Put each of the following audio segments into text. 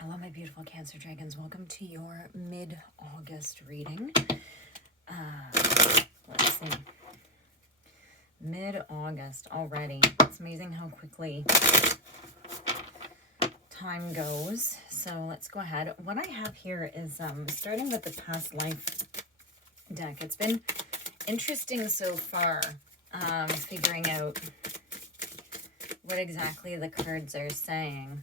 Hello, my beautiful Cancer Dragons. Welcome to your mid-August reading. Let's see. Mid-August already. It's amazing how quickly time goes. So let's go ahead. What I have here is starting with the past life deck. It's been interesting so far, figuring out what exactly the cards are saying.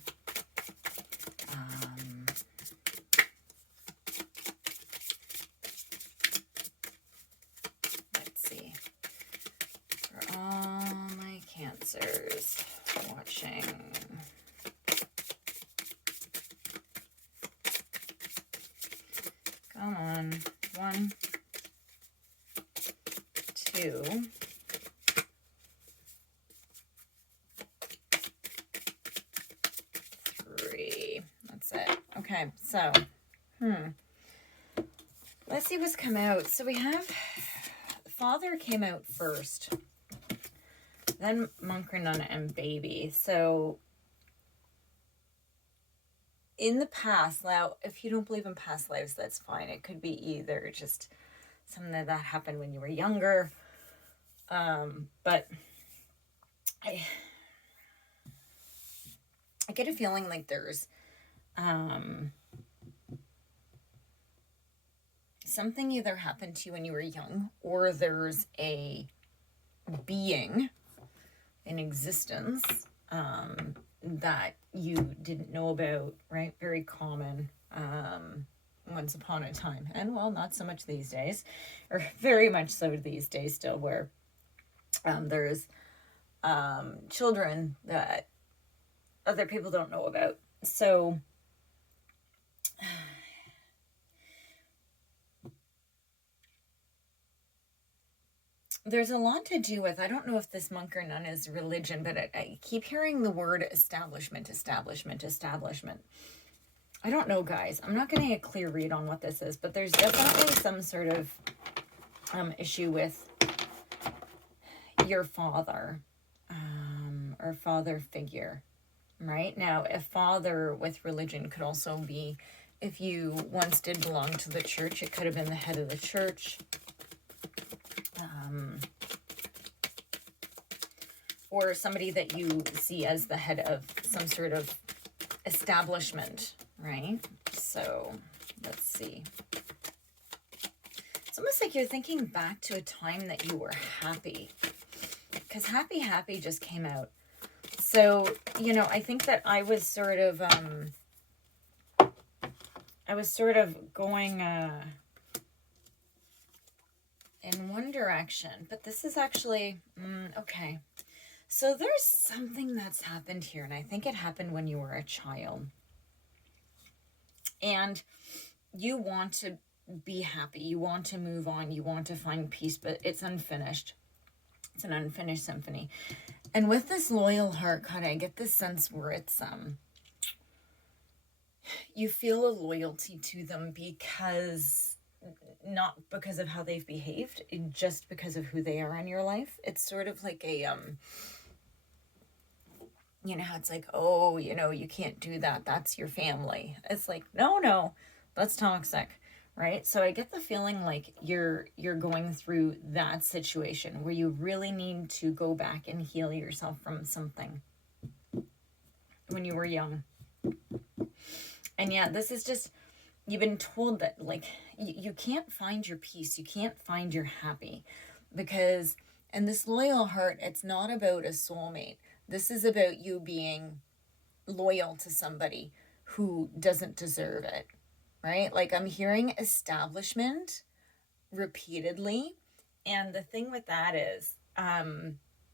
Let's see. For all my Cancers watching. Come on. 1, 2. 3. That's it. Okay, so, let's see what's come out. So we have Father came out first, then Monk or Nun and Baby. So in the past, now if you don't believe in past lives, that's fine. It could be either just something that happened when you were younger, but I get a feeling like there's something either happened to you when you were young, or there's a being in existence that you didn't know about, right? Very common once upon a time, and well, not so much these days, or very much so these days still, where there's children that other people don't know about. So there's a lot to do with, I don't know if this Monk or Nun is religion, but I keep hearing the word establishment. I don't know, guys. I'm not getting a clear read on what this is, but there's definitely some sort of issue with your father, or father figure, right? Now, a father with religion could also be, if you once did belong to the church, it could have been the head of the church, or somebody that you see as the head of some sort of establishment, right? So let's see. It's almost like you're thinking back to a time that you were happy, because happy just came out. So, you know, I think that I was sort of going in one direction, but this is actually okay. So there's something that's happened here, and I think it happened when you were a child. And you want to be happy, you want to move on, you want to find peace, but it's unfinished. It's an unfinished symphony. And with this loyal heart card, I get this sense where it's you feel a loyalty to them because, not because of how they've behaved, just because of who they are in your life. It's sort of like a you know, it's like, oh, you know, you can't do that, that's your family. It's like, no, that's toxic, right? So I get the feeling like you're going through that situation where you really need to go back and heal yourself from something when you were young. And yeah, this is just, you've been told that, like, you can't find your peace, you can't find your happy, because, and this loyal heart, it's not about a soulmate. This is about you being loyal to somebody who doesn't deserve it, right? Like, I'm hearing establishment repeatedly, and the thing with that is,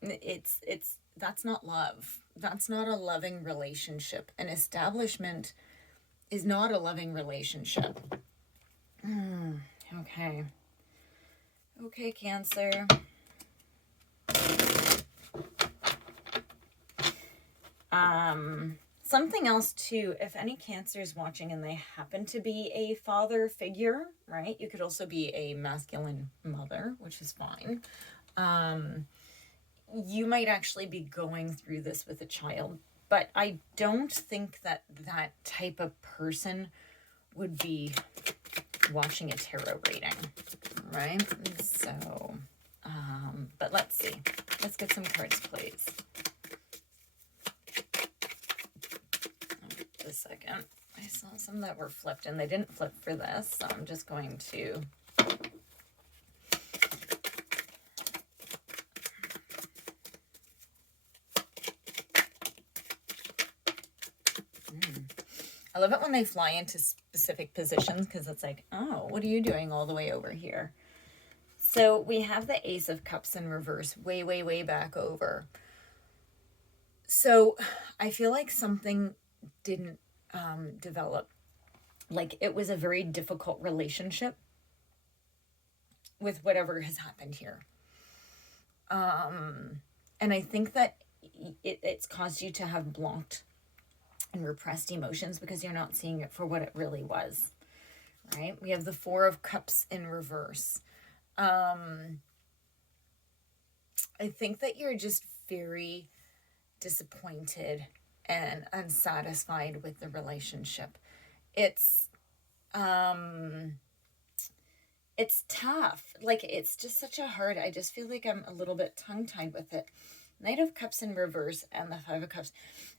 it's that's not love. That's not a loving relationship. An establishment is not a loving relationship. Okay. Okay, Cancer. Something else too, if any Cancer is watching and they happen to be a father figure, right? You could also be a masculine mother, which is fine. You might actually be going through this with a child. But I don't think that that type of person would be watching a tarot reading, right? So, but let's see. Let's get some cards, please. Wait a second. I saw some that were flipped, and they didn't flip for this, so I'm just going to... I love it when they fly into specific positions, because it's like, oh, what are you doing all the way over here? So we have the Ace of Cups in reverse, way, way, way back over. So I feel like something didn't develop. Like it was a very difficult relationship with whatever has happened here. And I think that it's caused you to have blocked and repressed emotions because you're not seeing it for what it really was, right? We have the Four of Cups in reverse. I think that you're just very disappointed and unsatisfied with the relationship. It's tough. Like, it's just such a hard, I just feel like I'm a little bit tongue-tied with it. Knight of Cups in reverse and the Five of Cups.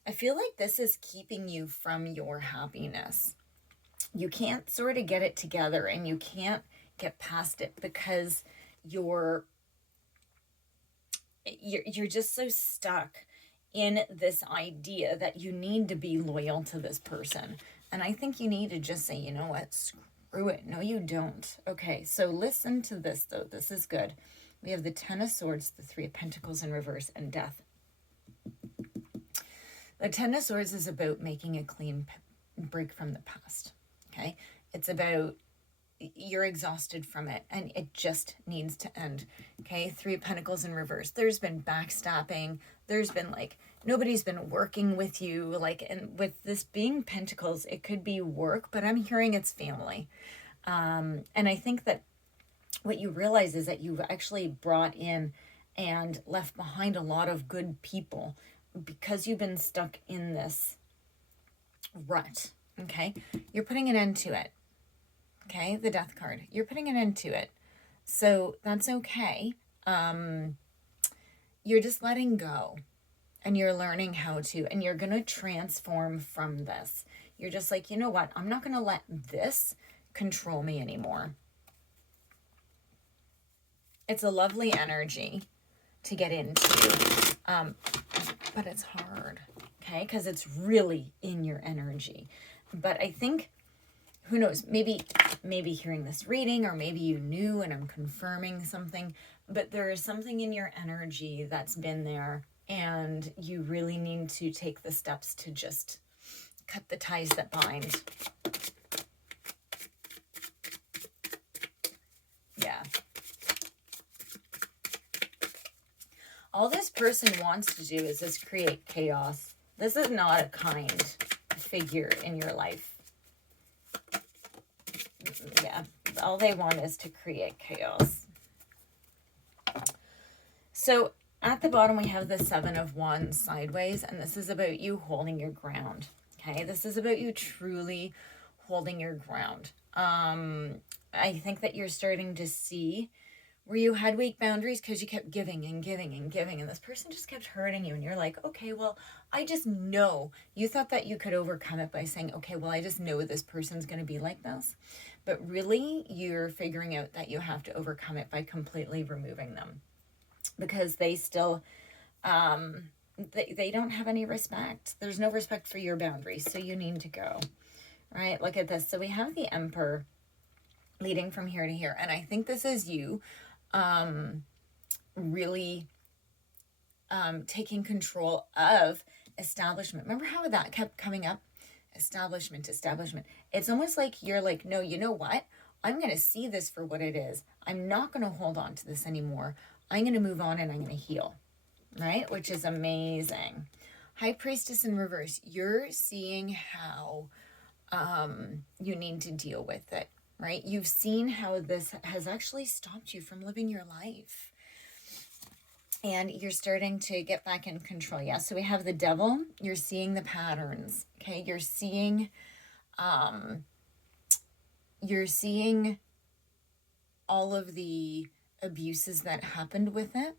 I feel like this is keeping you from your happiness. You can't sort of get it together and you can't get past it because you're just so stuck in this idea that you need to be loyal to this person. And I think you need to just say, you know what, screw it. No, you don't. Okay, so listen to this, though. This is good. We have the Ten of Swords, the Three of Pentacles in reverse, and Death. The Ten of Swords is about making a clean break from the past, okay? It's about you're exhausted from it and it just needs to end, okay? Three of Pentacles in reverse. There's been backstabbing. There's been like, nobody's been working with you. Like, and with this being Pentacles, it could be work, but I'm hearing it's family. And I think that what you realize is that you've actually brought in and left behind a lot of good people because you've been stuck in this rut, okay? You're putting an end to it, okay? The Death card. You're putting an end to it. So that's okay. You're just letting go and you're learning how to, and you're going to transform from this. You're just like, you know what? I'm not going to let this control me anymore. It's a lovely energy to get into, but it's hard, okay? Because it's really in your energy. But I think, who knows, maybe hearing this reading, or maybe you knew and I'm confirming something, but there is something in your energy that's been there and you really need to take the steps to just cut the ties that bind. Yeah. All this person wants to do is just create chaos. This is not a kind figure in your life. Yeah, all they want is to create chaos. So at the bottom, we have the Seven of Wands sideways, and this is about you holding your ground. Okay, this is about you truly holding your ground. I think that you're starting to see where you had weak boundaries because you kept giving and giving and giving, and this person just kept hurting you, and you're like, okay, well, I just know. You thought that you could overcome it by saying, okay, well, I just know this person's going to be like this. But really, you're figuring out that you have to overcome it by completely removing them, because they still, they don't have any respect. There's no respect for your boundaries, so you need to go, right? Look at this. So we have the Emperor leading from here to here, and I think this is you really taking control of establishment. Remember how that kept coming up? Establishment. It's almost like you're like, no, you know what? I'm going to see this for what it is. I'm not going to hold on to this anymore. I'm going to move on and I'm going to heal, right? Which is amazing. High Priestess in reverse. You're seeing how you need to deal with it, right? You've seen how this has actually stopped you from living your life. and you're starting to get back in control. Yeah, so we have the devil. You're seeing the patterns. Okay, you're seeing all of the abuses that happened with it,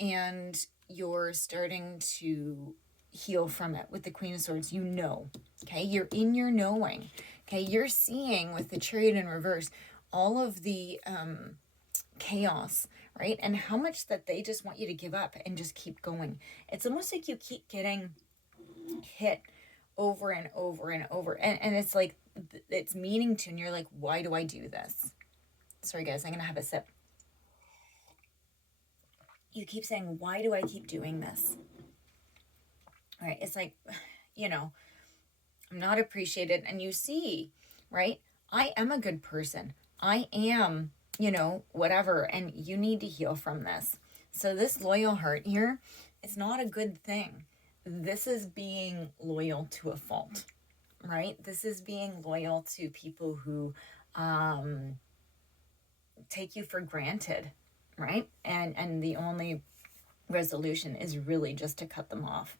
and you're starting to heal from it with the Queen of Swords. You know, okay, you're in your knowing. Okay, you're seeing with the Chariot in reverse all of the chaos, right? And how much that they just want you to give up and just keep going. It's almost like you keep getting hit over and over and over, and it's like it's meaning to, and you're like, why do I do this? Sorry guys, I'm gonna have a sip. You keep saying, why do I keep doing this? All right, it's like, you know, I'm not appreciated. And you see, right, I am a good person, I am, you know, whatever, and you need to heal from this. So this loyal heart here, it's not a good thing. This is being loyal to a fault, right? This is being loyal to people who take you for granted, right? And the only resolution is really just to cut them off,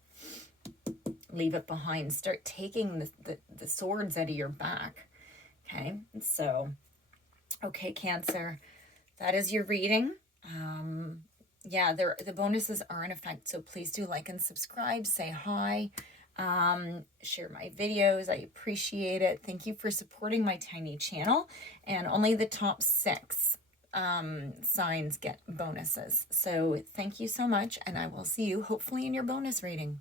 leave it behind, start taking the swords out of your back. Okay, so okay, Cancer, that is your reading. Yeah, the bonuses are in effect, so please do like and subscribe, say hi, share my videos. I appreciate it. Thank you for supporting my tiny channel, and only the top 6 signs get bonuses. So thank you so much, and I will see you hopefully in your bonus reading.